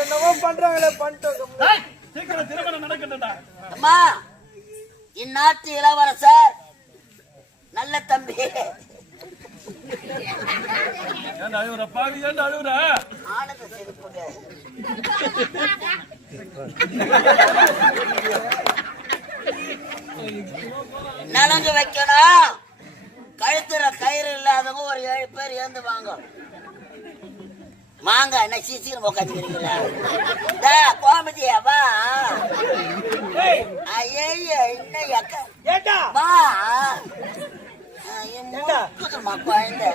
என்னவோ பண்றாங்களே பண்ணிட்டோம் சீக்கிரம் திருமணம் நடக்கட்டும்டா அம்மா இந்நாட்டு இளவரசர். நல்ல தம்பி. ஏன்டா அழுவுற? பாவி ஏன்டா அழுவுற? நலங்கு வைக்கணும். கழுத்துற கயிறு இல்லாதவங்க ஒரு ஏழு பேர் ஏந்து வாங்க. வாங்க என்ன சீசீரம் உட்காந்துக்கிறீங்களா கோமதியா வா. ஐயோ ஏண்டா? வா. குழந்தை.